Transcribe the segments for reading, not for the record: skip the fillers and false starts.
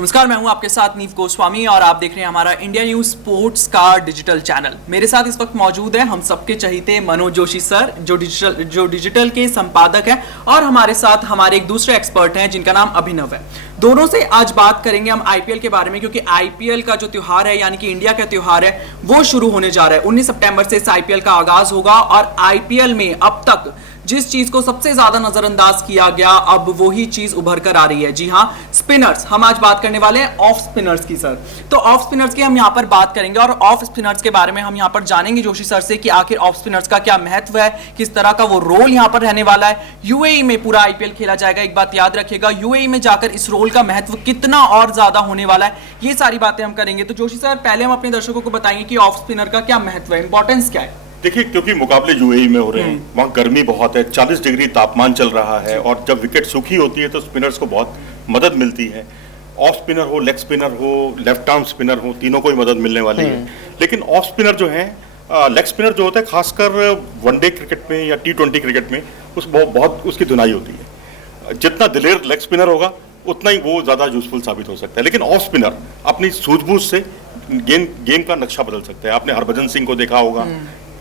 नमस्कार, मैं हूं आपके साथ नीव गोस्वामी और आप देख रहे हैं हमारा इंडिया न्यूज स्पोर्ट्स का डिजिटल चैनल। मेरे साथ इस वक्त मौजूद है हम सबके चहीते मनोज जोशी सर, जो डिजिटल के संपादक हैं, और हमारे साथ हमारे एक दूसरे एक्सपर्ट हैं जिनका नाम अभिनव है। दोनों से आज बात करेंगे हम आईपीएल के बारे में, क्योंकि आईपीएल का जो त्योहार है यानी कि इंडिया का त्योहार है वो शुरू होने जा रहा है। 19 सितंबर से इस आईपीएल का आगाज होगा और आईपीएल में अब तक जिस चीज को सबसे ज्यादा नजरअंदाज किया गया अब वही चीज उभर कर आ रही है। जी हाँ, स्पिनर्स। हम आज बात करने वाले हैं ऑफ स्पिनर्स की सर। तो ऑफ स्पिनर्स की हम यहाँ पर बात करेंगे और ऑफ स्पिनर्स के बारे में हम यहाँ पर जानेंगे जोशी सर से कि आखिर ऑफ स्पिनर्स का क्या महत्व है, किस तरह का वो रोल यहाँ पर रहने वाला है। यूएई में पूरा आईपीएल खेला जाएगा, एक बात याद रखिएगा, यूएई में जाकर इस रोल का महत्व कितना और ज्यादा होने वाला है, ये सारी बातें हम करेंगे। तो जोशी सर, पहले हम अपने दर्शकों को बताएंगे कि ऑफ स्पिनर का क्या महत्व है, इंपॉर्टेंस क्या है। देखिए, क्योंकि मुकाबले यूएई में हो रहे हैं, वहाँ गर्मी बहुत है, 40 डिग्री तापमान चल रहा है, और जब विकेट सूखी होती है तो स्पिनर्स को बहुत मदद मिलती है। ऑफ स्पिनर हो, लेग स्पिनर हो, लेफ्ट आर्म स्पिनर हो, तीनों को ही मदद मिलने वाली है। लेकिन ऑफ स्पिनर जो है, लेग स्पिनर जो होता है, खासकर वनडे क्रिकेट में या T20 क्रिकेट में बहुत उसकी धुनाई होती है। जितना दिलेर लेग स्पिनर होगा उतना ही वो ज़्यादा यूजफुल साबित हो सकता है। लेकिन ऑफ स्पिनर अपनी सूझबूझ से गेम का नक्शा बदल सकता है। आपने हरभजन सिंह को देखा होगा,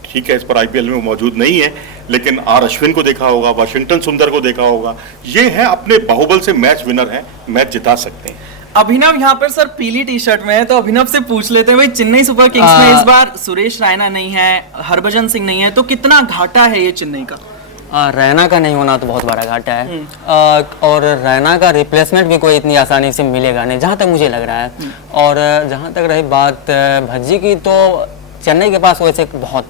ठीक है इस पर आईपीएल में मौजूद नहीं है, लेकिन आर अश्विन को देखा होगा, वाशिंगटन सुंदर को देखा होगा। ये है अपने बाहुबल से मैच विनर है, मैच जिता सकते हैं। अभिनव यहाँ पर सर पीली टी शर्ट में है, तो अभिनव से पूछ लेते हैं, भाई चेन्नई सुपर किंग्स में इस बार सुरेश रैना नहीं है, हरभजन सिंह नहीं है, तो कितना घाटा है ये चेन्नई का? रैना का नहीं होना तो बहुत बड़ा घाटा है, और रैना का रिप्लेसमेंट भी कोई इतनी आसानी से मिलेगा नहीं, जहाँ तक मुझे लग रहा है। और जहाँ तक रही बात भज्जी की, तो चेन्नई के पास वैसे बहुत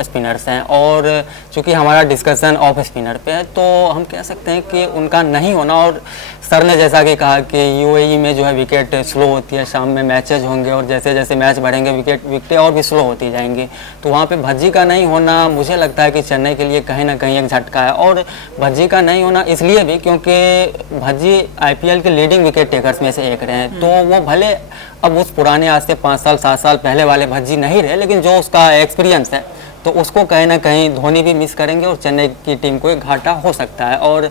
स्पिनर्स हैं, और चूंकि हमारा डिस्कशन ऑफ स्पिनर पे है तो हम कह सकते हैं कि उनका नहीं होना। और सर ने जैसा कि कहा कि यूएई में जो है विकेट स्लो होती है, शाम में मैचेज होंगे और जैसे जैसे मैच बढ़ेंगे विकेटें और भी स्लो होती जाएंगी, तो वहाँ पे भज्जी का नहीं होना मुझे लगता है कि चेन्नई के लिए कहीं ना कहीं एक झटका है। और भज्जी का नहीं होना इसलिए भी क्योंकि भज्जी आईपीएल के लीडिंग विकेट टेकर्स में से एक रहे हैं, तो वो भले अब उस पुराने आज से 5 साल 7 साल पहले वाले भज्जी नहीं रहे, लेकिन जो उसका एक्सपीरियंस है तो उसको कहीं ना कहीं धोनी भी मिस करेंगे और चेन्नई की टीम को एक घाटा हो सकता है। और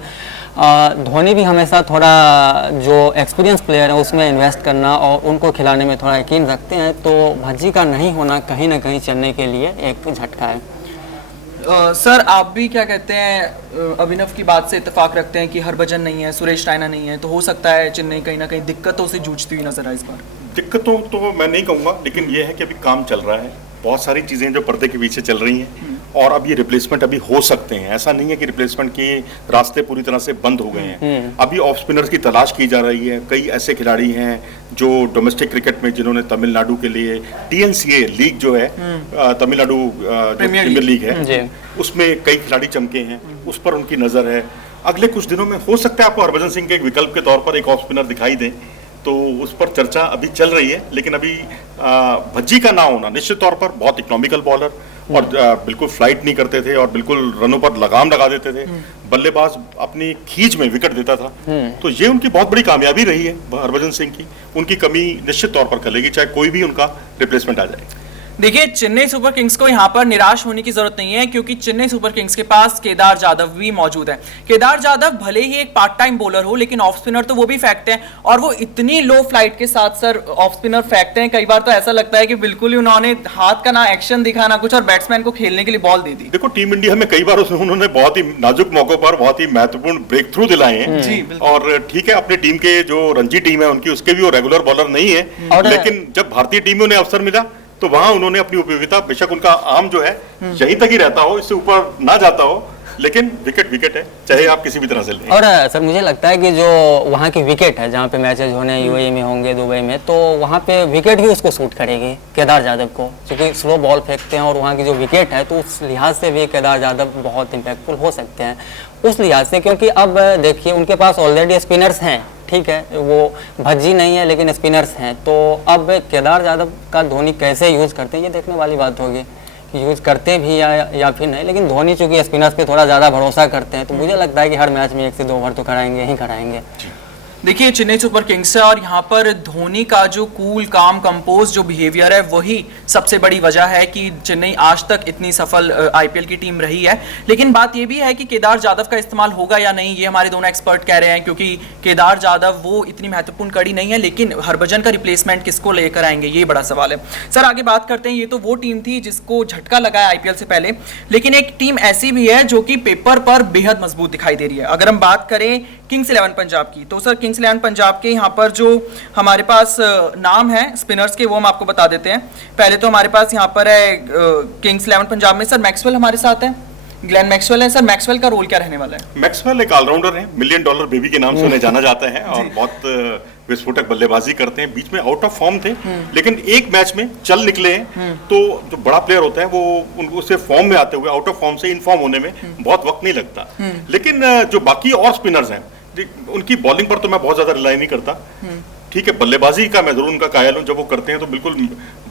धोनी भी हमेशा थोड़ा जो एक्सपीरियंस प्लेयर है उसमें इन्वेस्ट करना और उनको खिलाने में थोड़ा यकीन रखते हैं, तो भज्जी का नहीं होना कहीं ना कहीं चेन्नई के लिए एक झटका है। सर, आप भी क्या कहते हैं, अभिनव की बात से इत्तेफाक रखते हैं कि हरभजन नहीं है, सुरेश रैना नहीं है, तो हो सकता है चेन्नई कहीं ना कहीं दिक्कतों से जूझती हुई नजर आए इस बार? दिक्कतों तो मैं नहीं कहूँगा, लेकिन ये है कि अभी काम चल रहा है, बहुत सारी चीज़ें जो पर्दे के पीछे चल रही हैं, और अब ये रिप्लेसमेंट अभी हो सकते हैं। ऐसा नहीं है कि रिप्लेसमेंट के रास्ते पूरी तरह से बंद हो गए हैं। अभी ऑफ स्पिनर्स की तलाश की जा रही है। कई ऐसे खिलाड़ी हैं जो डोमेस्टिक क्रिकेट में जिन्होंने तमिलनाडु के लिए TNCA लीग जो है, तमिलनाडु प्रीमियर लीग है, उसमें कई खिलाड़ी चमके हैं, उस पर उनकी नज़र है। अगले कुछ दिनों में हो सकता है आपको हरभजन सिंह के एक विकल्प के तौर पर एक ऑफ स्पिनर दिखाई दे, तो उस पर चर्चा अभी चल रही है। लेकिन अभी भज्जी का ना होना, निश्चित तौर पर बहुत इकोनॉमिकल बॉलर, और बिल्कुल फ्लाइट नहीं करते थे और बिल्कुल रनों पर लगाम लगा देते थे, बल्लेबाज अपनी खींच में विकेट देता था, तो ये उनकी बहुत बड़ी कामयाबी रही है हरभजन सिंह की। उनकी कमी निश्चित तौर पर खलेगी, चाहे कोई भी उनका रिप्लेसमेंट आ जाए। देखिए, चेन्नई सुपर किंग्स को यहाँ पर निराश होने की जरूरत नहीं है, क्योंकि चेन्नई सुपर किंग्स के पास केदार जाधव भी मौजूद है। केदार जाधव भले ही एक पार्ट टाइम बॉलर हो, लेकिन ऑफ स्पिनर तो वो भी फेंकते हैं, और वो इतनी लो फ्लाइट के साथ सर ऑफ स्पिनर फेंकते हैं, कई बार तो ऐसा लगता है कि बिल्कुल ही उन्होंने हाथ का ना एक्शन दिखा ना कुछ, और बैट्समैन को खेलने के लिए बॉल दे दी। देखो, टीम इंडिया में कई बार उन्होंने बहुत ही नाजुक मौकों पर बहुत ही महत्वपूर्ण ब्रेक थ्रू दिलाए हैं। और ठीक है, अपनी टीम के जो रणजी टीम है उनकी, उसके भी वो रेगुलर बॉलर नहीं है, लेकिन जब भारतीय टीम में उन्हें अवसर मिला तो वहां उन्होंने अपनी उपयोगिता, बेशक उनका आर्म जो है यहीं तक ही रहता हो, इससे ऊपर ना जाता हो, लेकिन विकेट है, चाहे आप किसी भी तरह से लें। और सर मुझे लगता है कि जो वहाँ की विकेट है, जहाँ पे मैचेज होने यूएई में होंगे, दुबई में, तो वहाँ पे विकेट भी उसको सूट करेगी केदार जाधव को, क्योंकि स्लो बॉल फेंकते हैं और वहाँ की जो विकेट है, तो उस लिहाज से भी केदार जाधव बहुत इम्पैक्टफुल हो सकते हैं उस लिहाज से। क्योंकि अब देखिए, उनके पास ऑलरेडी स्पिनर्स हैं, ठीक है, वो भज्जी नहीं है लेकिन स्पिनर्स हैं, तो अब केदार जाधव का धोनी कैसे यूज़ करते हैं ये देखने वाली बात होगी, यूज़ करते भी या फिर नहीं। लेकिन धोनी चूंकि स्पिनर्स पे थोड़ा ज़्यादा भरोसा करते हैं, तो मुझे लगता है कि हर मैच में 1 से 2 ओवर तो कराएंगे ही कराएंगे। देखिए चेन्नई सुपर किंग्स है और यहाँ पर धोनी का जो कूल काम कंपोज जो बिहेवियर है वही सबसे बड़ी वजह है कि चेन्नई आज तक इतनी सफल आईपीएल की टीम रही है। लेकिन बात ये भी है कि केदार जाधव का इस्तेमाल होगा या नहीं, ये हमारे दोनों एक्सपर्ट कह रहे हैं, क्योंकि केदार जाधव वो इतनी महत्वपूर्ण कड़ी नहीं है, लेकिन हरभजन का रिप्लेसमेंट किसको लेकर आएंगे ये बड़ा सवाल है। सर आगे बात करते हैं, ये तो वो टीम थी जिसको झटका लगा आईपीएल से पहले, लेकिन एक टीम ऐसी भी है जो कि पेपर पर बेहद मजबूत दिखाई दे रही है। अगर हम बात करें किंग्स 11 पंजाब की, तो सर किंग्स 11 पंजाब के यहाँ पर जो हमारे पास नाम है स्पिनर्स के वो हम आपको बता देते हैं। पहले तो हमारे पास यहाँ पर है किंग्स 11 पंजाब में सर मैक्सवेल हमारे साथ है, ग्लेन मैक्सवेल है। सर मैक्सवेल का रोल क्या रहने वाला है? मैक्सवेल एक ऑलराउंडर है, $1 मिलियन बेबी के नाम से उन्हें जाना जाता है और बहुत विस्फोटक बल्लेबाजी करते हैं। बीच में आउट ऑफ फॉर्म थे, लेकिन एक मैच में चल निकले हैं। तो जो बड़ा प्लेयर होता है वो उनको से फॉर्म में आते हुए आउट ऑफ फॉर्म से इन फॉर्म होने में बहुत वक्त नहीं लगता। लेकिन जो बाकी और स्पिनर्स हैं उनकी बॉलिंग पर तो मैं बहुत ज्यादा रिलाई नहीं करता। ठीक है, बल्लेबाजी का मैं जरूर उनका कायल हूं, जब वो करते हैं तो बिल्कुल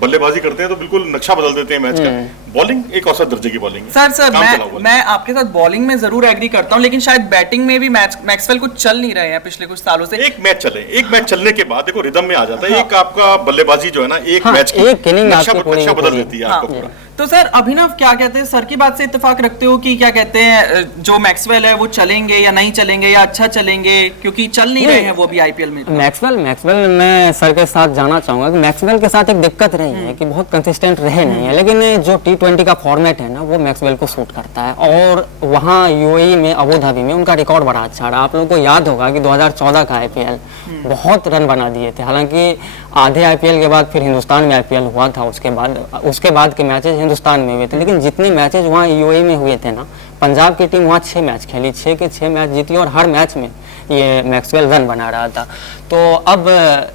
बल्लेबाजी करते हैं तो बिल्कुल नक्शा बदल देते हैं मैच का। बॉलिंग एक औसत दर्जे की बॉलिंग है। सर मैं आपके साथ बॉलिंग में जरूर एग्री करता हूं, लेकिन शायद बैटिंग में भी मैक्सवेल कुछ चल नहीं रहे हैं पिछले कुछ सालों से। एक मैच चलने के बाद देखो रिदम में आ जाता है। एक आपका बल्लेबाजी जो है ना एक मैच की नक्शा बदल देती है आपका पूरा। तो सर अभिनव क्या कहते हैं, सर की बात से इत्तेफाक रखते हो कि क्या कहते हैं जो मैक्सवेल है वो चलेंगे या नहीं चलेंगे या अच्छा चलेंगे, क्योंकि चल नहीं रहे हैं वो भी आईपीएल में? मैक्सवेल मैं सर के साथ जाना चाहूंगा कि मैक्सवेल के साथ एक दिक्कत रही है कि बहुत कंसिस्टेंट रहे नहीं है, लेकिन जो T20 का फॉर्मेट है ना वो मैक्सवेल को सूट करता है। और वहाँ यूएई में अबू धाबी में उनका रिकॉर्ड बड़ा अच्छा रहा। आप लोगों को याद होगा कि 2014 का आईपीएल बहुत रन बना दिए थे। हालांकि आधे आईपीएल के बाद फिर हिंदुस्तान में आईपीएल हुआ था, उसके बाद के मैचेस हिंदुस्तान में हुए थे, लेकिन जितने मैचेस वहाँ यूएई में हुए थे ना, पंजाब की टीम वहाँ 6 मैच खेली, 6 के 6 मैच जीती और हर मैच में ये मैक्सवेल रन बना रहा था। तो अब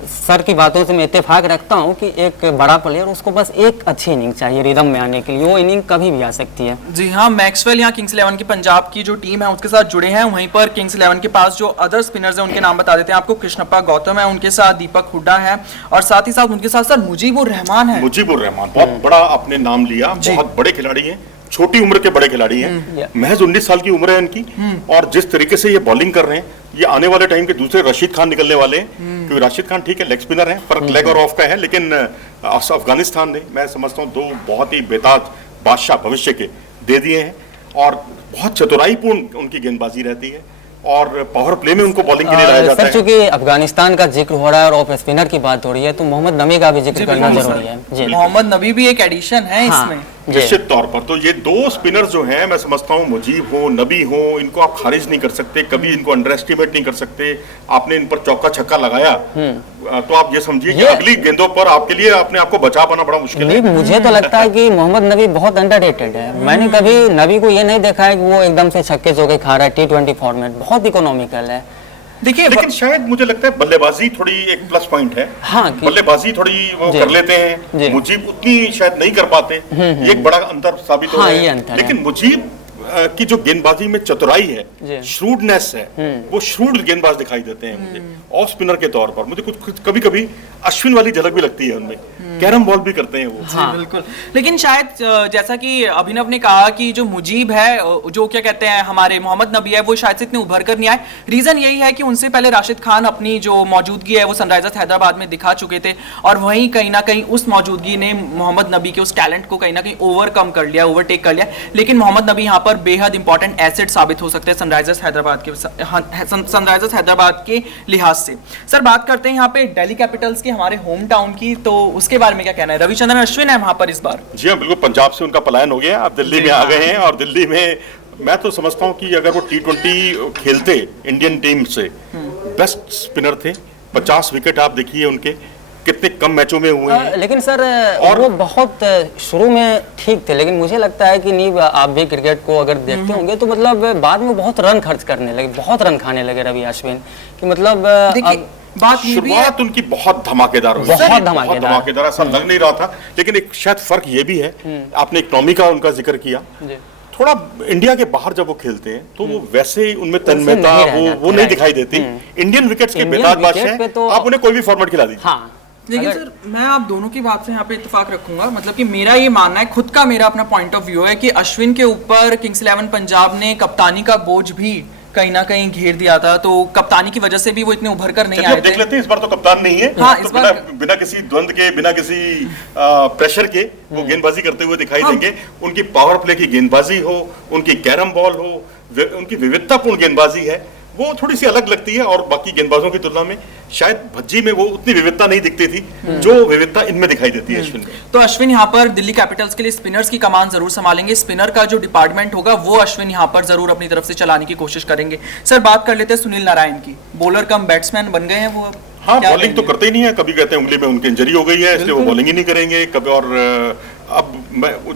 सर की बातों से मैं इत्तेफाक रखता हूँ कि एक बड़ा प्लेयर उसको बस एक अच्छी इनिंग चाहिए रिदम में आने के लिए, वो इनिंग कभी भी आ सकती है। जी हाँ, मैक्सवेल यहाँ किंग्स 11 की पंजाब की जो टीम है उसके साथ जुड़े हैं। वहीं पर किंग्स 11 के पास जो अदर स्पिनर्स हैं उनके नाम बता देते हैं आपको। कृष्णप्पा गौतम है, उनके साथ दीपक हुड्डा है और साथ ही साथ उनके साथ सर मुजीबुर रहमान है। मुजीबुर रहमान बहुत बड़ा आपने नाम लिया, बहुत बड़े खिलाड़ी हैं, छोटी उम्र के बड़े खिलाड़ी हैं। महज 19 साल की उम्र है इनकी और जिस तरीके से ये बॉलिंग कर रहे हैं, ये आने वाले टाइम के दूसरे राशिद खान निकलने वाले हैं। क्योंकि राशिद खान ठीक है लेग स्पिनर है, फर्क लेग और ऑफ का है, लेकिन अफगानिस्तान ने मैं समझता हूँ 2 बहुत ही बेताज बादशाह भविष्य के दे दिए हैं और बहुत चतुराईपूर्ण उनकी गेंदबाजी रहती है और पावर प्ले में उनको बॉलिंग के लिए लाया जाता है। चूंकि अफगानिस्तान का जिक्र हो रहा है और ऑफ स्पिनर की बात हो रही है, तो मोहम्मद नबी का भी जिक्र करना जरूरी है। जी, मोहम्मद नबी भी एक एडिशन है इसमें निश्चित तौर पर। तो ये 2 स्पिनर्स जो हैं मैं समझता हूँ मुजीब हो नबी हो, इनको आप खारिज नहीं कर सकते, कभी इनको अंडर एस्टिमेट नहीं कर सकते। आपने इन पर चौका छक्का लगाया तो आप ये समझिए कि अगली गेंदों पर आपके लिए अपने आप को बचा पाना बड़ा मुश्किल है। मुझे तो लगता है कि मोहम्मद नबी बहुत अंडररेटेड है। मैंने कभी नबी को ये नहीं देखा है कि वो एकदम से छक्के चौके खा रहा है। T20 फॉर्मेट बहुत इकोनॉमिकल है। देखिए लेकिन शायद मुझे लगता है बल्लेबाजी थोड़ी एक प्लस पॉइंट है। हाँ, बल्लेबाजी थोड़ी वो कर लेते हैं, मुजीब उतनी शायद नहीं कर पाते। ये एक बड़ा अंतर साबित हो रहा है। लेकिन मुजीब की जो गेंदबाजी में चतुराई है, श्रूडनेस है, वो श्रूड गेंदबाज दिखाई देते हैं मुझे ऑफ स्पिनर के तौर पर। मुझे कुछ कभी कभी अश्विन वाली झलक भी लगती है उनमें, कैरम बॉल भी करते हैं वो। हाँ, बिल्कुल। लेकिन शायद जैसा कि अभिनव ने कहा कि जो मुजीब है, जो क्या कहते हैं हमारे मोहम्मद नबी है, वो शायद से इतने उभर कर नहीं आए। रीजन यही है कि उनसे पहले राशिद खान अपनी जो मौजूदगी है वो सनराइजर्स हैदराबाद में दिखा चुके थे और वहीं कहीं ना कहीं उस मौजूदगी ने मोहम्मद नबी के उस टैलेंट को कहीं ना कहीं ओवरकम कर लिया, ओवरटेक कर लिया। लेकिन मोहम्मद नबी यहाँ पर बेहद इंपॉर्टेंट एसेट साबित हो सकते हैं सनराइजर्स हैदराबाद के लिहाज से। सर बात करते हैं यहाँ पे दिल्ली कैपिटल्स के हमारे होम टाउन की, तो उसके बारे में क्या कहना है? रविचंद्रन अश्विन है वहां पर इस बार। जी हाँ, बिल्कुल। पंजाब से उनका पलायन हो गया, अब दिल्ली में आ गए हैं और दिल्ली में मैं तो समझता हूँ कि अगर वो T20 खेलते इंडियन टीम से, बेस्ट स्पिनर थे। 50 विकेट आप देखिए उनके कितने कम मैचों में हुए हैं। लेकिन सर और वो बहुत शुरू में ठीक थे, लेकिन मुझे लगता है कि नहीं, आप भी क्रिकेट को अगर देखते होंगे तो मतलब बाद में बहुत रन खर्च करने लगे, बहुत रन खाने लगे रवि अश्विन कि मतलब बात ये भी है, शुरुआत उनकी बहुत धमाकेदार हुई, बहुत धमाकेदार ऐसा लग नहीं रहा था। लेकिन एक शायद फर्क ये भी है, आपने इकोनॉमी का उनका जिक्र किया, थोड़ा इंडिया के बाहर जब वो खेलते हैं तो वो वैसे उनमें तन्मयता वो नहीं दिखाई देती। इंडियन विकेट्स के बेताज बादशाह तो आप उन्हें कोई भी फॉर्मेट खिला दीजिए। हाँ। लेकिन सर मैं आप दोनों की बात से यहाँ पे इत्तेफाक रखूंगा, मतलब कि मेरा ये मानना है, खुद का मेरा अपना पॉइंट ऑफ व्यू है कि अश्विन के ऊपर किंग्स 11 पंजाब ने कप्तानी का बोझ भी कहीं ना कहीं घेर दिया था, तो कप्तानी की वजह से भी वो इतने उभर कर नहीं चलिए आए अब देख थे। लेते हैं, इस बार तो कप्तान नहीं है। हाँ, तो इस बार बिना किसी द्वंद के, बिना किसी प्रेशर के वो गेंदबाजी करते हुए दिखाई देंगे। उनकी पावर प्ले की गेंदबाजी हो, उनकी कैरम बॉल हो, उनकी विविधतापूर्ण गेंदबाजी है, वो थोड़ी सी अलग लगती है। और बाकी गेंदबाजों की तुलना में शायद भज्जी में वो उतनी विविधता नहीं दिखती थी जो विविधता इनमें दिखाई देती है अश्विन में। तो अश्विन यहाँ पर दिल्ली कैपिटल्स के लिए स्पिनर्स की कमान जरूर संभालेंगे। स्पिनर का जो डिपार्टमेंट होगा वो अश्विन यहाँ पर जरूर अपनी तरफ से चलाने की कोशिश करेंगे। सर, बात कर लेते हैं सुनील नारायण की। बॉलर कम बैट्समैन बन गए हैं वो अब। हाँ, क्या बॉलिंग तो करेंगे? करते ही नहीं है। कभी कहते हैं उंगली में उनकी इंजरी हो गई है इसलिए वो बॉलिंग ही नहीं करेंगे कभी। और अब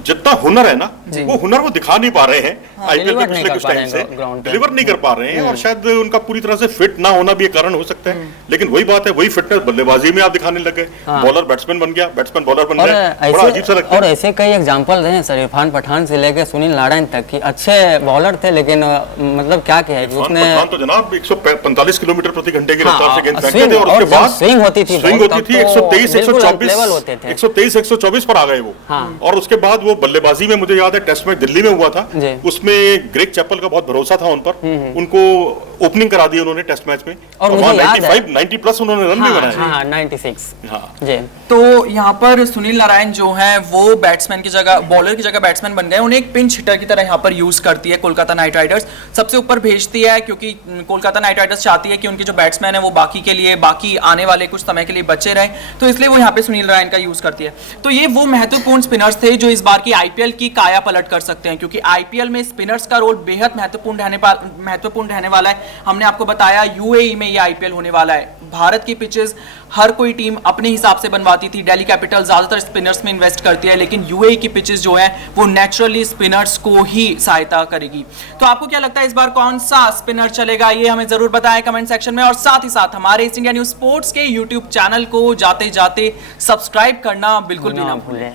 जितना हुनर है ना, वो हुनर वो दिखा नहीं पा रहे हैं आईपीएल में पिछले कुछ टाइम से, डिलीवर नहीं कर पा रहे हैं। और शायद उनका पूरी तरह से फिट ना होना भी एक कारण हो सकता है। लेकिन वही बात है, वही फिटनेस बल्लेबाजी में आप दिखाने लग गए। बॉलर बैट्समैन बन गया, बैट्समैन बॉलर बन गया, बड़ा अजीब सा लगता है। और ऐसे कई एग्जांपल हैं सर, इरफान पठान से लेकर सुनील नारायण तक की अच्छे बॉलर थे, लेकिन मतलब क्या कहे कि उसने तो जनाब 145 किलोमीटर प्रति घंटे की रफ्तार से गेंद फेंकते स्विंग थे और उसके जब बाद स्विंग होती थी 123 124 123 124 पर आ गए वो। और उसके बाद वो बल्लेबाजी में मुझे याद है टेस्ट मैच दिल्ली में हुआ था, उसमें ग्रेग चैपल का बहुत भरोसा था उन पर, उनको ओपनिंग करा दी उन्होंने टेस्ट मैच में। और मुझे याद है 90 प्लस उन्होंने रन भी बनाए। हाँ, 96। हाँ जी। तो यहाँ पर सुनील नारायण जो हैं वो बैट्समैन की जगह, बॉलर की जगह बैट्समैन बन गए। उन्हें एक पिंच हिटर की तरह यहाँ पर यूज करती है कोलकाता नाइट राइडर्स, सबसे ऊपर भेजती है, क्योंकि कोलकाता नाइट राइडर्स चाहती है कि उनके जो बैट्समैन है वो बाकी के लिए, बाकी आने वाले कुछ समय के लिए बचे रहे, तो इसलिए वो यहाँ पे सुनील नारायण का यूज करती है। तो ये वो महत्वपूर्ण स्पिनर्स थे जो इस बार की आईपीएल की काया पलट कर सकते हैं, क्योंकि आईपीएल में स्पिनर्स का रोल बेहद महत्वपूर्ण रहने वाला है। हमने आपको बताया यूएई में ये आईपीएल होने वाला है। भारत की पिचेस हर कोई टीम अपने हिसाब से बनवाती थी। दिल्ली कैपिटल ज्यादातर स्पिनर्स में इन्वेस्ट करती है, लेकिन यूएई की पिचेस जो है वो नेचुरली स्पिनर्स को ही सहायता करेगी। तो आपको क्या लगता है इस बार कौन सा स्पिनर चलेगा, ये हमें जरूर बताएं कमेंट सेक्शन में। और साथ ही साथ हमारे इंडिया न्यूज स्पोर्ट्स के यूट्यूब चैनल को जाते जाते सब्सक्राइब करना बिल्कुल भी ना भूलें।